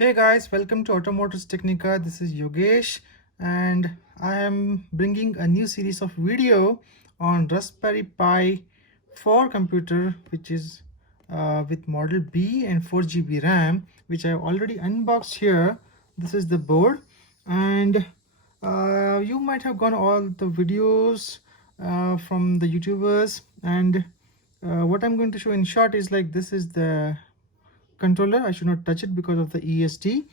Hey guys, welcome to Automotors Technica. This is Yogesh and I am bringing a new series of video on Raspberry Pi 4 computer which is with model B and 4 GB RAM, which I have already unboxed here. This is the board, and you might have gone all the videos from the YouTubers, and what I'm going to show in short is like this is the controller. I should not touch it because of the ESD.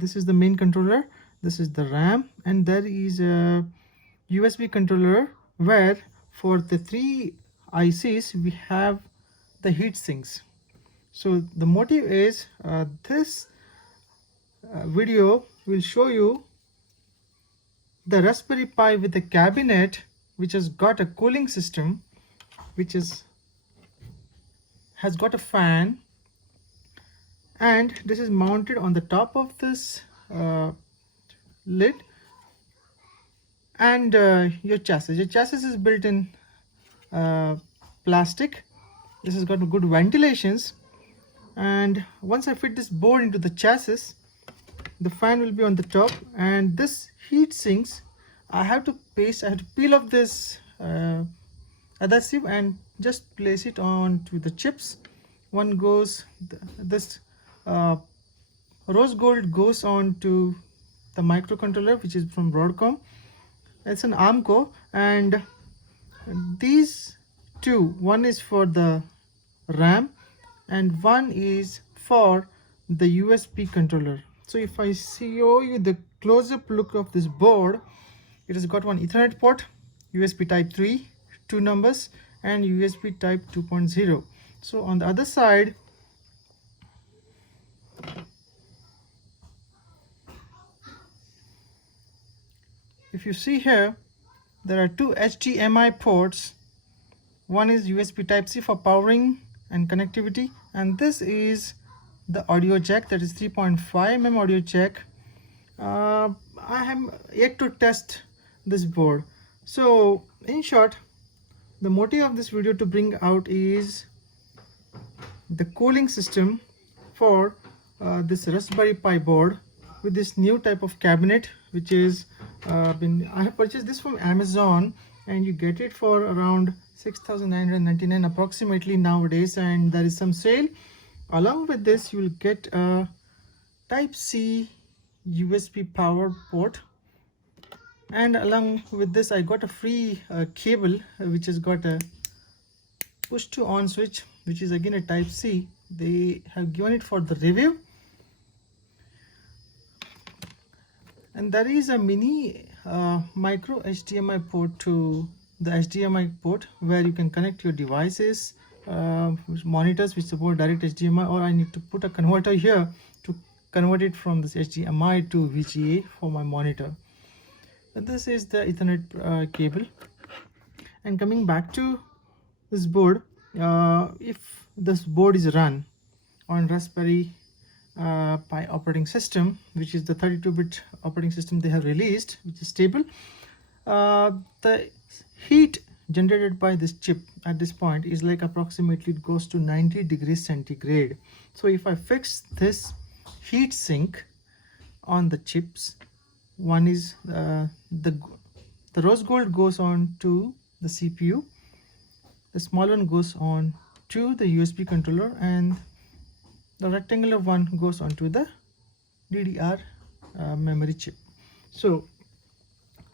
This is the main controller, this is the RAM, and there is a USB controller where for the three ICs we have the heat sinks. So the motive is this video will show you the Raspberry Pi with a cabinet which has got a cooling system, which has got a fan, and this is mounted on the top of this lid, and your chassis is built in plastic. This has got good ventilations, and once I fit this board into the chassis, the fan will be on the top, and this heat sinks I have to peel off this adhesive and just place it onto the chips. One goes this rose gold goes on to the microcontroller, which is from Broadcom. It's an Armco, and these two, one is for the RAM and one is for the USB controller. So if I show you the close-up look of this board, it has got one Ethernet port, USB type 3, 2 numbers, and USB type 2.0. So on the other side, if you see here, there are two HDMI ports. One is USB type C for powering and connectivity, and this is the audio jack, that is 3.5 mm audio jack. I have yet to test this board. So in short, the motive of this video to bring out is the cooling system for this Raspberry Pi board with this new type of cabinet, which is I have purchased this from Amazon, and you get it for around 6,999 approximately nowadays, and there is some sale. Along with this, you will get a type C USB power port, and along with this I got a free cable which has got a push to on switch, which is again a type C. They have given it for the review, and there is a mini micro HDMI port to the HDMI port where you can connect your devices, monitors which support direct HDMI, or I need to put a converter here to convert it from this HDMI to VGA for my monitor. And this is the Ethernet cable. And coming back to this board, if this board is run on Raspberry Pi operating system, which is the 32-bit operating system they have released, which is stable, the heat generated by this chip at this point is like approximately it goes to 90 degrees centigrade. So if I fix this heat sink on the chips, one is the rose gold goes on to the CPU, the small one goes on to the USB controller, and the rectangular one goes onto the DDR memory chip. So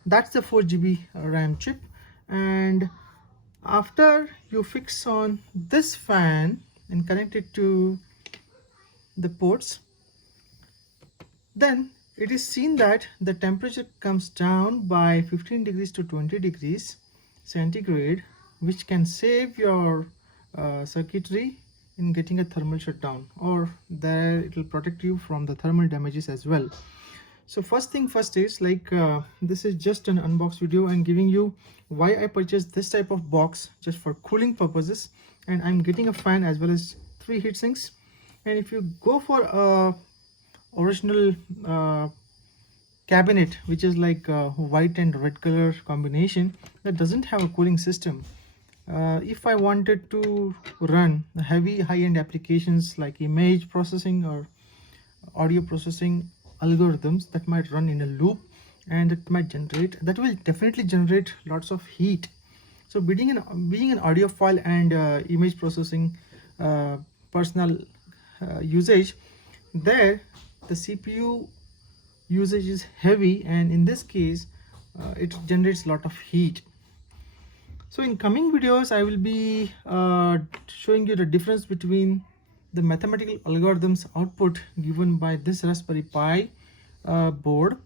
that's the 4 GB RAM chip. And after you fix on this fan and connect it to the ports, then it is seen that the temperature comes down by 15 degrees to 20 degrees centigrade, which can save your circuitry in getting a thermal shutdown, or there it will protect you from the thermal damages as well. So first thing first is like this is just an unbox video. I'm giving you why I purchased this type of box just for cooling purposes, and I'm getting a fan as well as 3 heat sinks. And if you go for a original cabinet which is like white and red color combination that doesn't have a cooling system, if I wanted to run heavy high-end applications like image processing or audio processing algorithms that might run in a loop, and that will definitely generate lots of heat. So being an audiophile and image processing personal usage, there the CPU usage is heavy, and in this case it generates a lot of heat. So in coming videos I will be showing you the difference between the mathematical algorithms output given by this Raspberry Pi board,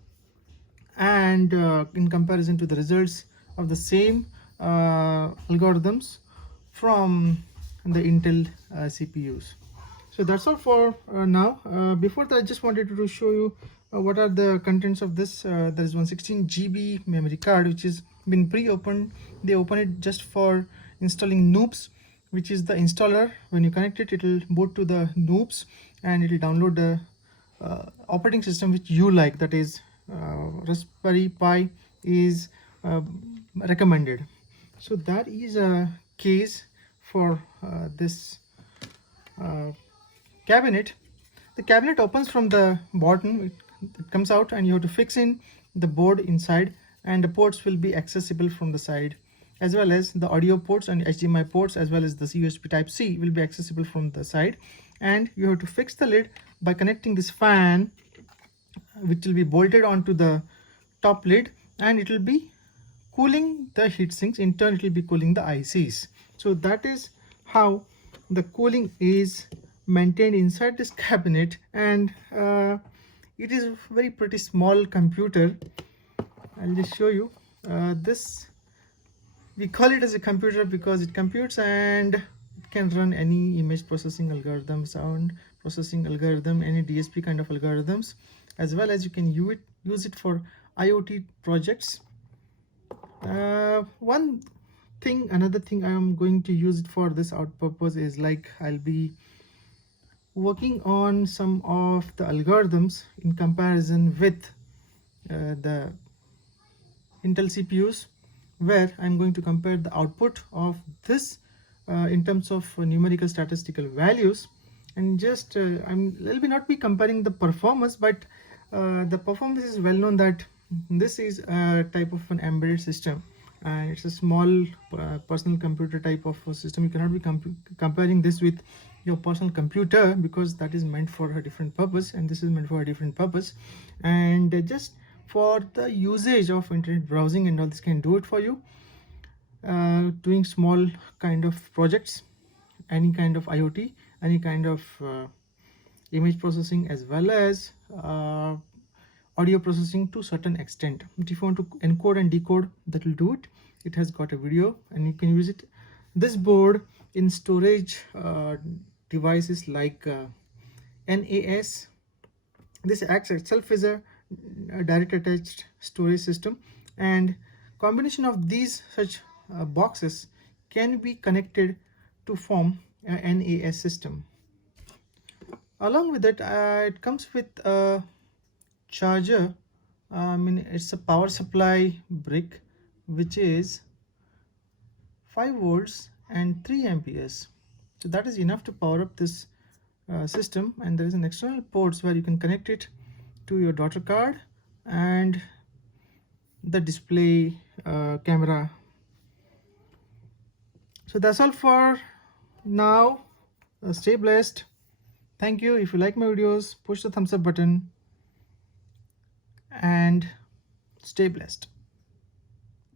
and in comparison to the results of the same algorithms from the Intel CPUs. So that's all for now. Before that, I just wanted to show you what are the contents of this. There is 116 GB memory card which is been pre-opened. They open it just for installing Noobs, which is the installer. When you connect it, it will boot to the Noobs and it will download the operating system which you like, that is Raspberry Pi is recommended. So that is a case for this cabinet. The cabinet opens from the bottom, it comes out, and you have to fix in the board inside, and the ports will be accessible from the side, as well as the audio ports and HDMI ports, as well as the USB Type-C will be accessible from the side. And you have to fix the lid by connecting this fan, which will be bolted onto the top lid, and it will be cooling the heat sinks. In turn, it will be cooling the ICs. So that is how the cooling is maintained inside this cabinet, and it is a very pretty small computer. I'll just show you. This, we call it as a computer because it computes and it can run any image processing algorithm, sound processing algorithm, any DSP kind of algorithms, as well as you can use it for IoT projects. Another thing I am going to use it for this out purpose is, like, I'll be working on some of the algorithms in comparison with the Intel CPUs, where I'm going to compare the output of this in terms of numerical statistical values, and just I'll not be comparing the performance, but the performance is well known that this is a type of an embedded system, and it's a small personal computer type of a system. You cannot be comparing this with your personal computer, because that is meant for a different purpose and this is meant for a different purpose. And just for the usage of internet browsing and all, this can do it for you, doing small kind of projects, any kind of IoT, any kind of image processing, as well as audio processing to certain extent. But if you want to encode and decode, that will do it. It has got a video and you can use it, this board, in storage devices like NAS. This acts itself as a direct attached storage system, and combination of these such boxes can be connected to form a NAS system. Along with that, it comes with a charger. It's a power supply brick which is 5 volts and 3 amperes. So that is enough to power up this system. And there is an external ports where you can connect it to your daughter card and the display camera. So that's all for now. Stay blessed. Thank you. If you like my videos, push the thumbs up button and stay blessed.